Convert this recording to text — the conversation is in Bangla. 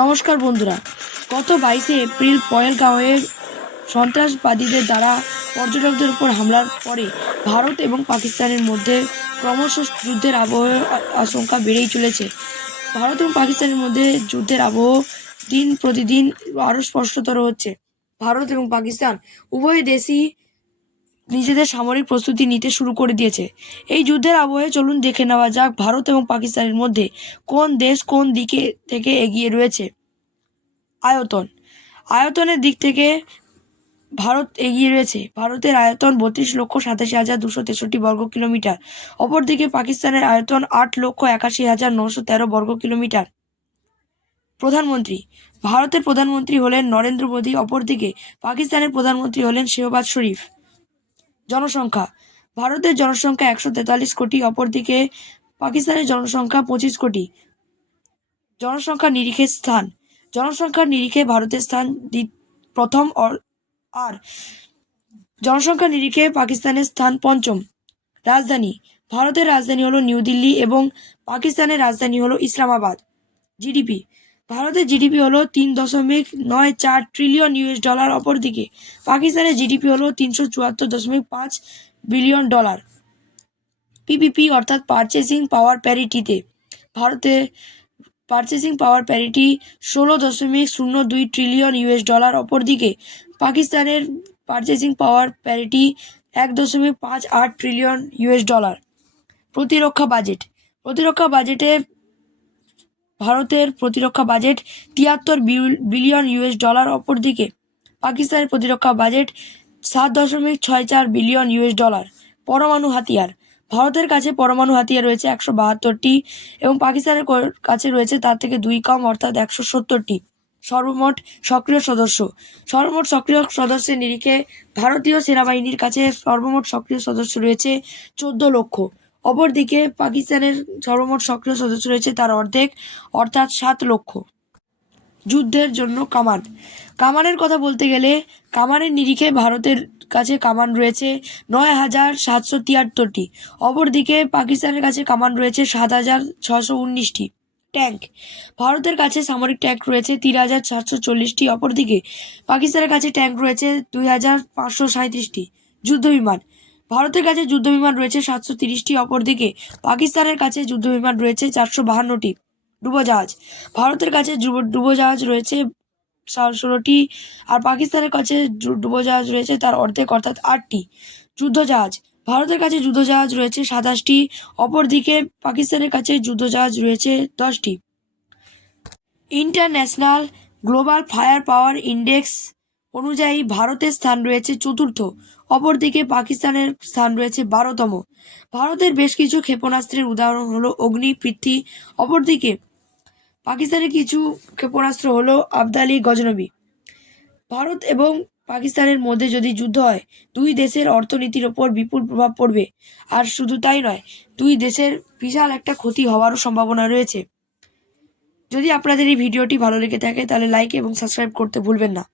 নমস্কার বন্ধুরা। গত বাইশে এপ্রিল পয়েলগাঁওয়ের সন্ত্রাসবাদীদের দ্বারা পর্যটকদের উপর হামলার পরে ভারত এবং পাকিস্তানের মধ্যে ক্রমশ যুদ্ধের আবহ আশঙ্কা বেড়েই চলেছে। ভারত এবং পাকিস্তানের মধ্যে যুদ্ধের আবহ দিন প্রতিদিন আরও স্পষ্টতর হচ্ছে। ভারত এবং পাকিস্তান উভয় দেশই নিজেদের সামরিক প্রস্তুতি নিতে শুরু করে দিয়েছে। এই যুদ্ধের আবহে চলুন দেখে নেওয়া যাক ভারত এবং পাকিস্তানের মধ্যে কোন দেশ কোন দিকে থেকে এগিয়ে রয়েছে। আয়তন। আয়তনের দিক থেকে ভারত এগিয়ে রয়েছে। ভারতের আয়তন বত্রিশ লক্ষ সাতাশি হাজার দুশো তেষট্টি বর্গ কিলোমিটার। অপরদিকে পাকিস্তানের আয়তন আট লক্ষ একাশি হাজার নশো তেরো বর্গ কিলোমিটার। প্রধানমন্ত্রী। ভারতের প্রধানমন্ত্রী হলেন নরেন্দ্র মোদী, অপরদিকে পাকিস্তানের প্রধানমন্ত্রী হলেন শেহবাজ শরীফ। জনসংখ্যা। ভারতের জনসংখ্যা একশো তেতাল্লিশ কোটি, অপরদিকে পাকিস্তানের জনসংখ্যা পঁচিশ কোটি। জনসংখ্যা নিরিখে স্থান। জনসংখ্যার নিরিখে ভারতের স্থান প্রথম আর। জনসংখ্যা নিরিখে পাকিস্তানের স্থান পঞ্চম। রাজধানী। ভারতের রাজধানী হলো নিউ দিল্লি এবং পাকিস্তানের রাজধানী হলো ইসলামাবাদ। জিডিপি। ভারতের জিডিপি হলো তিন দশমিক নয় চার ট্রিলিয়ন ইউএস ডলার অপরদিকে পাকিস্তানের জিডিপি হলো তিনশো চুয়াত্তর দশমিক পাঁচ বিলিয়ন ডলার পিপিপি অর্থাৎ পারচেসিং পাওয়ার প্যারিটিতে ভারতে পারচেসিং পাওয়ার প্যারিটি ষোলো দশমিক শূন্য দুই ট্রিলিয়ন ইউএস ডলার অপরদিকে পাকিস্তানের পারচেসিং পাওয়ার প্যারিটি এক দশমিক পাঁচ আট ট্রিলিয়ন ইউএস ডলার প্রতিরক্ষা বাজেট প্রতিরক্ষা বাজেটে ভারতের প্রতিরক্ষা বাজেট তিয়াত্তর বিলিয়ন ইউএস ডলার, অপরদিকে পাকিস্তানের প্রতিরক্ষা বাজেট সাত দশমিক ছয় চার বিলিয়ন ইউএস ডলার, পরমাণু হাতিয়ার। ভারতের কাছে পরমাণু হাতিয়ার রয়েছে একশো বাহাত্তরটি এবং পাকিস্তানের কাছে রয়েছে তার থেকে দুই কম, অর্থাৎ একশো সত্তরটি। সর্বমোট সক্রিয় সদস্য। সর্বমোট সক্রিয় সদস্যের নিরিখে ভারতীয় সেনাবাহিনীর কাছে সর্বমোট সক্রিয় সদস্য রয়েছে চোদ্দ লক্ষ। অপরদিকে পাকিস্তানের সর্বমোট সক্রিয় সদস্য রয়েছে তার অর্ধেক, অর্থাৎ সাত লক্ষ। যুদ্ধের জন্য কামান। কামানের কথা বলতে গেলে কামানের নিরিখে ভারতের কাছে কামান রয়েছে নয় হাজার সাতশো তিয়াত্তরটি। অপরদিকে পাকিস্তানের কাছে কামান রয়েছে সাত হাজার ছশো উনিশটি। ট্যাঙ্ক ভারতের কাছে সামরিক ট্যাঙ্ক রয়েছে তিন হাজার সাতশো চল্লিশটি। অপরদিকে পাকিস্তানের কাছে ট্যাঙ্ক রয়েছে দুই হাজার পাঁচশো সাঁত্রিশটি যুদ্ধবিমান। ভারতের কাছে যুদ্ধবিমান রয়েছে সাতশো তিরিশটি, অপরদিকে পাকিস্তানের কাছে যুদ্ধবিমান রয়েছে চারশো বাহান্নটি ডুবোজাহাজ। ভারতের কাছে ডুবোজাহাজ রয়েছে ষোলোটি আর পাকিস্তানের কাছে ডুবোজাহাজ রয়েছে তার অর্ধেক অর্থাৎ আটটি যুদ্ধজাহাজ। ভারতের কাছে যুদ্ধজাহাজ রয়েছে সাতাশটি, অপরদিকে পাকিস্তানের কাছে যুদ্ধজাহাজ রয়েছে দশটি। ইন্টারন্যাশনাল গ্লোবাল ফায়ার পাওয়ার ইন্ডেক্স অনুযায়ী ভারতের স্থান রয়েছে চতুর্থ, অপরদিকে পাকিস্তানের স্থান রয়েছে বারোতম। ভারতের বেশ কিছু ক্ষেপণাস্ত্রের উদাহরণ হলো অগ্নি পৃথ্বী অপরদিকে পাকিস্তানের কিছু ক্ষেপণাস্ত্র হলো আবদালি, গজনবী। ভারত এবং পাকিস্তানের মধ্যে যদি যুদ্ধ হয়, দুই দেশের অর্থনীতির ওপর বিপুল প্রভাব পড়বে। আর শুধু তাই নয়, দুই দেশের বিশাল একটা ক্ষতি হওয়ারও সম্ভাবনা রয়েছে। যদি আপনাদের এই ভিডিওটি ভালো লেগে থাকে, তাহলে লাইক এবং সাবস্ক্রাইব করতে ভুলবেন না।